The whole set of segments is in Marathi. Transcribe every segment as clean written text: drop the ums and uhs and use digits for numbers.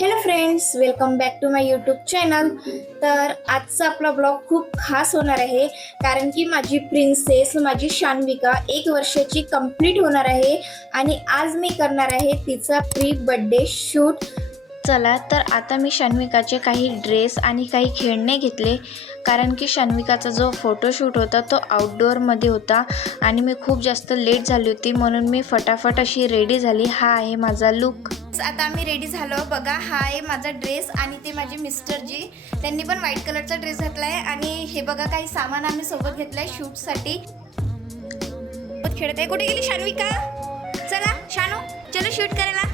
Hello friends, welcome back to my YouTube channel. तर आजचा आपला ब्लॉग खूप खास होणार आहे, कारण की माझी प्रिन्सेस माझी शान्विका 1 वर्षाची कंप्लीट होणार आहे आणि आज मी करणार आहे तिचा प्री बर्थडे शूट. चला तर आता मी शान्विकाचे काही ड्रेस आणि काही खेळणे घेतले, कारण की शान्विकाचा जो फोटोशूट होता तो आउटडोअरमध्ये होता आणि मी खूप जास्त लेट झाली होती, म्हणून मी फटाफट अशी रेडी झाली. हा आहे माझा लुक. आता आम्ही रेडी झालो. बघा, हा आहे माझा ड्रेस आणि ते माझे मिस्टरजी, त्यांनी पण व्हाईट कलरचा ड्रेस घातलाय. आणि हे बघा, काही सामान आम्ही सोबत घेतलंय शूटसाठी. खेळत आहे. कुठे गेली शान्विका? चला शानू, चलो शूट करायला,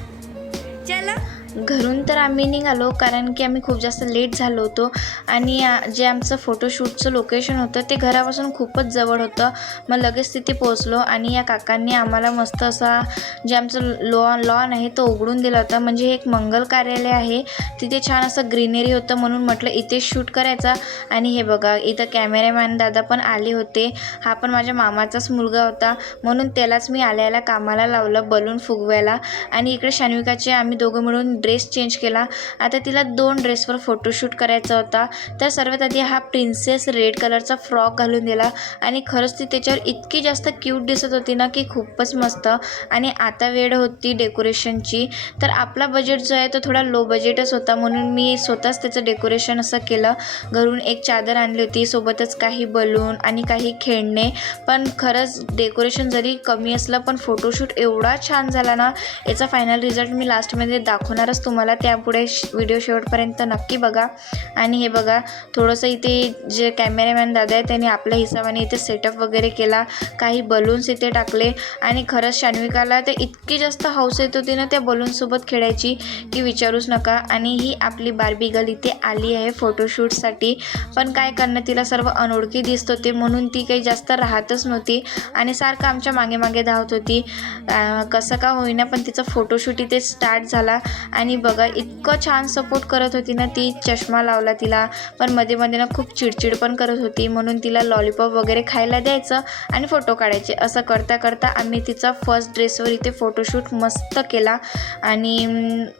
चला. घरून तर आम्ही निघालो, कारण की आम्ही खूप जास्त लेट झालो होतो आणि जे आमचं फोटोशूटचं लोकेशन होतं ते घरापासून खूपच जवळ होतं. मग लगेच तिथे पोहोचलो आणि या काकांनी आम्हाला मस्त असा जे आमचं लॉन आहे तो उघडून दिला होता. म्हणजे हे एक मंगल कार्यालय आहे, तिथे छान असं ग्रीनरी होतं, म्हणून म्हटलं इथे शूट करायचा. आणि हे बघा, इथं कॅमेरामॅन दादा पण आले होते. हा पण माझ्या मामाचाच मुलगा होता, म्हणून त्यालाच मी आल्याला कामाला लावलं बलून फुगवायला. आणि इकडे शान्विकाचे आम्ही दोघं मिळून ड्रेस चेंज केला. आता तिला 2 ड्रेसवर फोटोशूट करायचा होता. तर सर्वात आधी हा प्रिन्सेस रेड कलरचा फ्रॉक घालून दिला आणि खरंच ती त्याच्यावर इतकी जास्त क्यूट दिसत होती ना की खूपच मस्त. आणि आता वेळ होती डेकोरेशनची, तर आपला बजेट जो आहे तो थोडा लो बजेटच होता, म्हणून मी स्वतःच त्याचं डेकोरेशन असं केलं. घरून एक चादर आणली होती, सोबतच काही बलून आणि काही खेळणे. पण खरंच डेकोरेशन जरी कमी असलं पण फोटोशूट एवढा छान झाला ना, याचा फायनल रिझल्ट मी लास्टमध्ये दाखवणारच तुम्हाला. त्यापुढे व्हिडिओ शेवटपर्यंत नक्की बघा. आणि हे बघा, थोडंसं इथे जे कॅमेरामॅन दादा आहे त्यांनी आपल्या हिशोबाने इथे सेटअप वगैरे केला, काही बलून्स इथे टाकले. आणि खरंच शान्विकाला ते इतकी जास्त हौस येत होती ना त्या बलूनसोबत खेळायची की विचारूच नका. आणि ही आपली बार्बी गर्ल इथे आली आहे फोटोशूटसाठी, पण काय करणं, तिला सर्व अनोळखी दिसत होते, म्हणून ती काही जास्त राहतच नव्हती आणि सारखं आमच्या मागे मागे धावत होती. कसं का होईना पण तिचा फोटोशूट इथे स्टार्ट झाला. आणि बघा, इतकं छान सपोर्ट करत होती ना ती. चष्मा लावला तिला, पण मध्ये मध्ये ना खूप चिडचिड पण करत होती, म्हणून तिला लॉलीपॉप वगैरे खायला द्यायचं आणि फोटो काढायचे. असं करता करता आम्ही तिचा फर्स्ट ड्रेसवर इथे फोटोशूट मस्त केला. आणि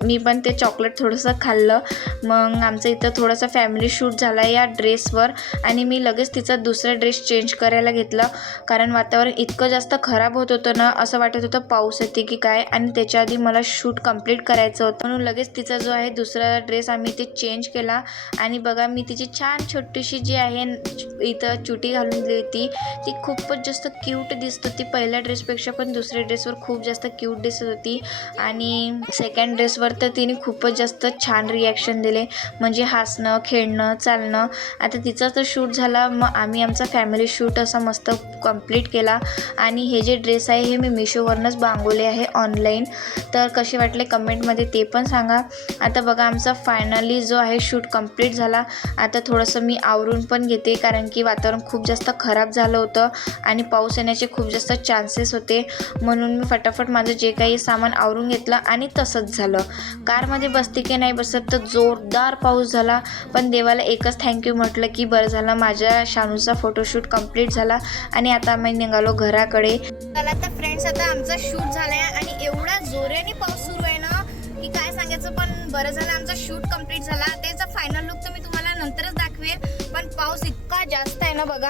मी पण ते चॉकलेट थोडंसं खाल्लं. मग आमचं इथं थोडंसं फॅमिली शूट झाला या ड्रेसवर. आणि मी लगेच तिचा दुसरा ड्रेस चेंज करायला घेतला, कारण वातावरण इतकं जास्त खराब होत होतं ना, असं वाटत होतं पाऊस येते की काय. आणि त्याच्या आधी मला शूट कंप्लीट करायचं होतं, म्हणून लगेच तिचा जो आहे दुसरा ड्रेस आम्ही ते चेंज केला. आणि बघा, मी तिची छान छोटीशी जी आहे इथं चुटी घालून दिली होती, ती खूपच जास्त क्यूट दिसत होती. पहिल्या ड्रेसपेक्षा पण दुसऱ्या ड्रेसवर खूप जास्त क्यूट दिसत होती. आणि सेकंड ड्रेसवर तर तिने खूपच जास्त छान रिॲक्शन दिले, म्हणजे हसणं, खेळणं, चालणं. आता तिचा तर शूट झाला, मग आम्ही आमचा फॅमिली शूट असा मस्त कंप्लीट केला. आणि हे जे ड्रेस आहे हे मी मिशोवरूनच मागवले आहे ऑनलाईन. तर कसे वाटले कमेंटमध्ये ते पण सांगा. आता बघा, आमचा फायनली जो आहे शूट कंप्लीट झाला. आता थोडंसं मी आवरून पण घेते, कारण की वातावरण खूप जास्त खराब झालं होतं आणि पाऊस येण्याचे खूप जास्त चान्सेस होते, म्हणून मी फटाफट माझं जे काही सामान आवरून घेतलं. आणि तसंच झालं, कारमध्ये बसते की नाही बसत तर जोरदार पाऊस झाला. पण देवाला एकच थँक्यू म्हटलं की बरं झालं, माझ्या शानूचा फोटोशूट कंप्लीट झाला. आणि आता आम्ही निघालो घराकडे. चला तर फ्रेंड्स, आता आमचा शूट झालाय आणि एवढा जोराने पाऊस सुरू आहे ना की काय सांगायचं. पण बरं झालं आमचा शूट कंप्लीट झाला. त्याचा फायनल लुक तर मी तुम्हाला नंतरच दाखवेल, पण पाऊस इतका जास्त आहे ना बघा.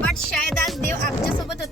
बट शायद आज देव आमच्यासोबत होता,